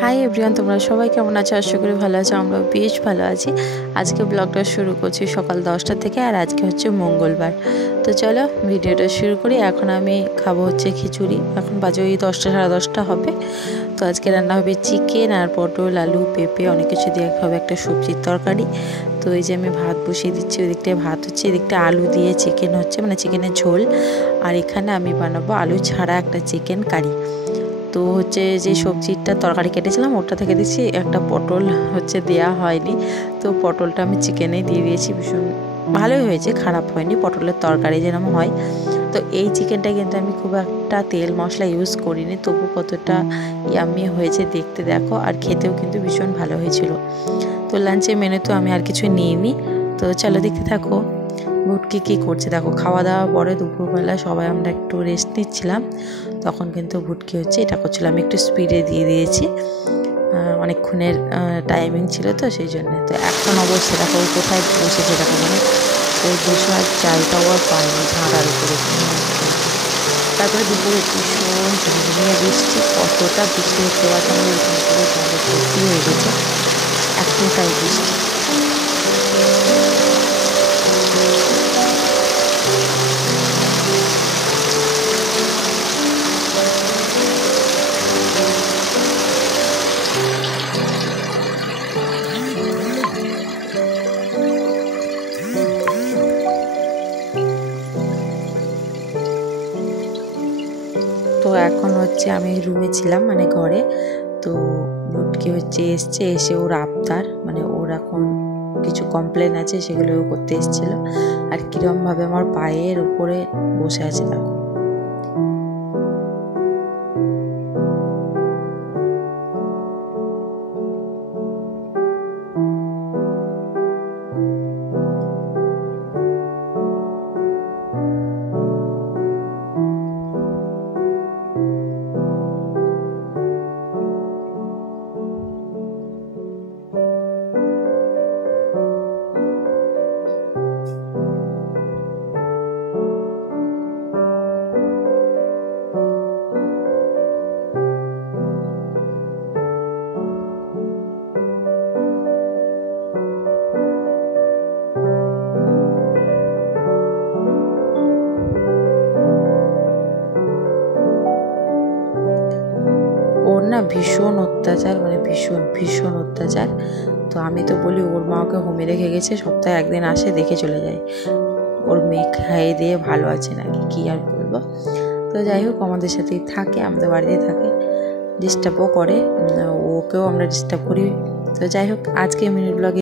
Hi everyone, তোমরা সবাই কেমন আছো? আশা করি ভালো আছো। আমরা বেশ ভালো আছি। আজকে ব্লগটা শুরু করছি সকাল 10টা থেকে, আর আজকে হচ্ছে মঙ্গলবার। তো চলো ভিডিওটা শুরু করি। এখন আমি খাবো হচ্ছে খিচুড়ি। এখন বাজে ওই 10টা সাড়ে 10টা হবে। তো আজকে রান্না হবে চিকেন আর পটল আলু পেঁপে অনেক কিছু দিয়ে হবে একটা সবজির তরকারি। তো এই যে আমি ভাত বসিয়ে দিচ্ছি, ওই দিকটায় ভাত হচ্ছে, এদিকটা আলু দিয়ে চিকেন হচ্ছে, মানে চিকেনের ঝোল। আর এখানে আমি বানাবো আলু ছাড়া একটা চিকেন কারি। তো হচ্ছে যে সবজিটা তরকারি কেটেছিলাম ওটা থেকে দিচ্ছি, একটা পটল হচ্ছে দেয়া হয়নি, তো পটলটা আমি চিকেনে দিয়ে দিয়েছি। ভীষণ ভালোই হয়েছে, খারাপ হয়নি, পটলের তরকারি যেরকম হয়। তো এই চিকেনটা কিন্তু আমি খুব একটা তেল মশলা ইউজ করিনি, তবু কতটা ইয়াম্মি হয়েছে দেখতে দেখো, আর খেতেও কিন্তু ভীষণ ভালো হয়েছিল। তো লাঞ্চের মেনু তো আমি আর কিছু নিইনি। তো চলো দেখতে থাকো ভুটকি কী করছে। দেখো খাওয়া দাওয়া পরে দুপুরবেলা সবাই আমরা একটু রেস্ট নিচ্ছিলাম, তখন কিন্তু ভুটকি হচ্ছে এটা করছিলাম। আমি একটু স্পিডে দিয়ে দিয়েছি, অনেকক্ষণের টাইমিং ছিল তো সেই জন্যে। তো এখন অবশ্যই দেখো কোথায় বসেছে, দেখো মানে ওই বসার চালটাও আর পায়নি ঝাঁটার উপরে। তারপরে দুপুরে ভীষণ ঝিমঝিমিয়ে বৃষ্টি, কতটা বৃষ্টি দেখতে পাচ্ছি, আমাদের এখানে পুরো জলে ভর্তি হয়ে গেছে, এতটাই বৃষ্টি। তো এখন হচ্ছে আমি রুমে ছিলাম, মানে ঘরে। তো ভুটকি হচ্ছে এসছে, এসে ওর আবদার, মানে ওর এখন কিছু কমপ্লেন আছে, সেগুলো করতে এসেছিলো। আর কীরকমভাবে আমার পায়ের উপরে বসে আছে দেখো। ওর না ভীষণ অত্যাচার, মানে ভীষণ ভীষণ অত্যাচার। তো আমি তো বলি ওর মা ওকে হোমে রেখে গেছে, সপ্তাহে একদিন আসে দেখে চলে যায় ওর মেয়ে খাইয়ে দিয়ে ভালো আছে নাকি, কী আর বলবো। তো যাই হোক আমাদের সাথেই থাকে, আমাদের বাড়িতেই থাকে, ডিস্টার্বও করে, ওকেও আমরা ডিস্টার্ব করি। তো যাই হোক আজকে মিনি ব্লগে